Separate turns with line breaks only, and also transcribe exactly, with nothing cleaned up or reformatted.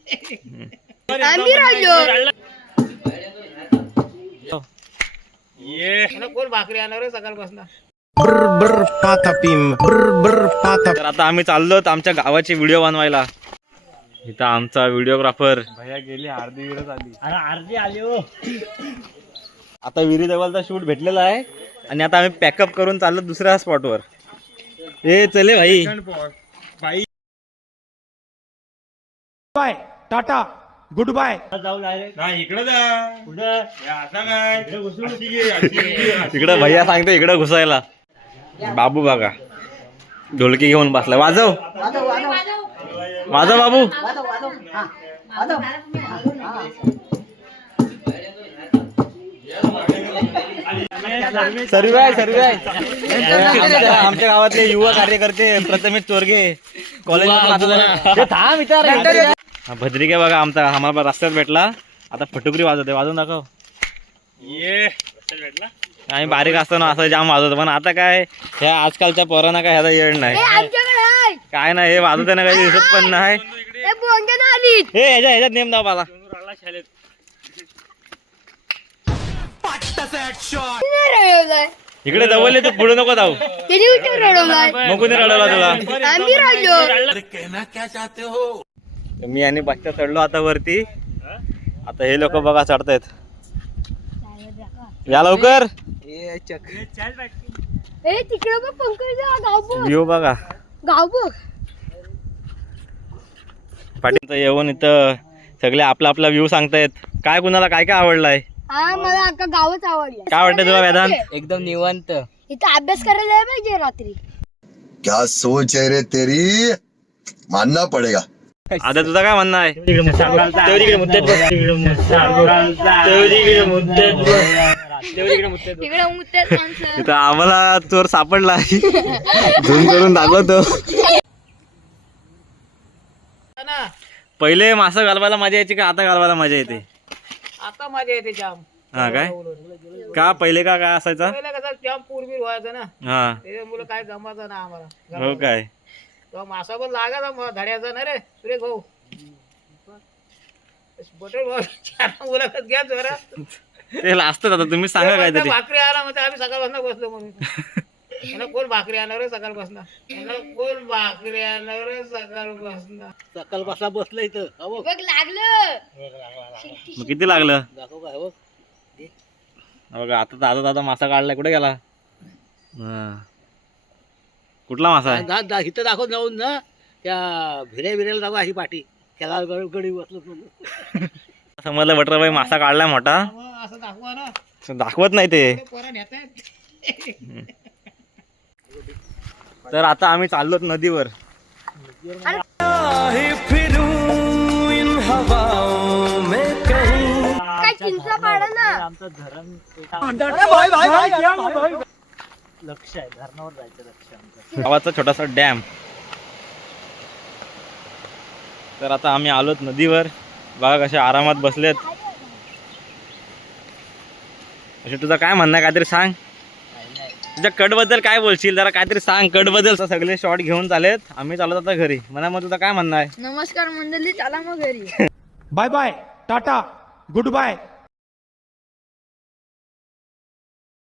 आम्ही राहिलो.
ये कोण भाकरी आणणार सकाळपासून.
तर आता आम्ही चाललो आमच्या गावाची व्हिडिओ बनवायला. इथं आमचा व्हिडिओग्राफर भैया गेली अर्धी विरच आली.
अरे अर्धी आली हो.
आता विहिरी जवळचा शूट भेटलेला आहे आणि आता आम्ही पॅकअप करून चाललो दुसऱ्या स्पॉटवर. ए चले भाई.
Bye tata goodbye.
जाऊ डायरेक्ट
नाही इकडे जा.
कुठं
आता काय अशी घे, अशी घे.
इकडं भैया सांगतो इकडं घुसायला. बाबू बघा ढोलकी घेऊन बसलाय. वाजव वाजव बाबू. सर्व आहे सर्व आहे. आमच्या आमच्या गावातले युवा कार्यकर्ते प्रथमेश चोरगे कॉलेज. भद्री काय बघा आमचा आम्हाला रस्त्यात भेटला. आता फटुकरी वाजवते. वाजवून दाखव.
ये भेटला.
आम्ही बारीक असताना असं जाम वाजवतो पण आता काय ह्या आजकालच्या पोरांना काय ह्याचा येड नाही. काय नाही हे वाजवते ना काही दिसत पण नाही. हे ह्याच्या ह्याच्यात नेम दाव मला. इकडे जवळ तू पुढे नको जाऊ. मग कुणी रडवला तुला.
आम्ही राहिलो.
मी आणि बच्चा चढलो आता वरती. आता हे लोक बघा चढतायत. या लवकर.
तिकडे बघ पंकज गाव बघ.
व्ह्यू बघा.
गाव बघ.
पाटील येऊन इथं सगळे आपला आपला व्ह्यू सांगतायत. काय कुणाला काय काय आवडलाय.
हा मला अख्खा गावच आवडलं.
काय वाटतं तुला वेदांत.
एकदम निवांत.
इथं अभ्यास करायला यायला पाहिजे रात्री.
क्या सोच है रे तेरी, मानना पड़ेगा.
आता तुझा काय म्हणणं आहे.
तिकडे मुद्द्यात माणसं.
इथं आम्हाला चोर सापडला. झूम करून दाखवतो. पहिले मासा घालवायला मजा यायची का आता घालवायला मजा येते.
आता माझ्या येते जाम.
हा काय का पहिले का काय असायचा.
पहिला कसा जाम पूर्वी व्हायचं ना.
हा
त्याच्यामुळे काय जमायचं ना आम्हाला.
हो काय.
तो मासा पण लागायचा मग धड्याचा ना रे सुरेश भाऊ. बटर भाऊ चार मुलाखत घ्या जरा.
ते असतं आता तुम्ही सांगा काहीतरी.
भाकरी आला म्हणजे आम्ही सकाळपासून बसलो म्हणून. कोण भाकरी आणणार सकाळपासून. कोण भाकरी आणणार सकाळपासून. सकाळपासून बसलं इथं.
बघ लागलं.
मग किती लागलं.
दाखव काय बघ.
बघा आता दादा दादा मासा काढलाय. कुठे गेला. हा कुठला मासा आहे.
इथं दाखव जाऊन ना त्या भिऱ्या भिऱ्याला दाखव अशी पाठी. त्याला गडी बसलो
समजलं बटरबाई मासा काढलाय मोठा.
असं दाखवा ना.
दाखवत नाही ते.
पोरं नेतायत.
तर आता आम्ही चाललोत नदीवर.
काय चिंचा पाडा ना.
आमचं धरण लक्ष आहे. धरणावर जायचं लक्ष आमचं.
गावाचा छोटासा डॅम. तर आता आम्ही आलोत नदीवर. बघा कसे आरामात बसलेत. असे तुझं काय म्हणणं आहे काहीतरी सांग. तुझ्या कट बद्दल काय बोलशील जरा काहीतरी सांग. कट बद्दल सगळे शॉट घेऊन चालेत. आम्ही चालत आता घरी. म्हणा मग तुझं काय म्हणणं आहे.
नमस्कार मंडळी चला मग घरी.
Bye bye tata good bye.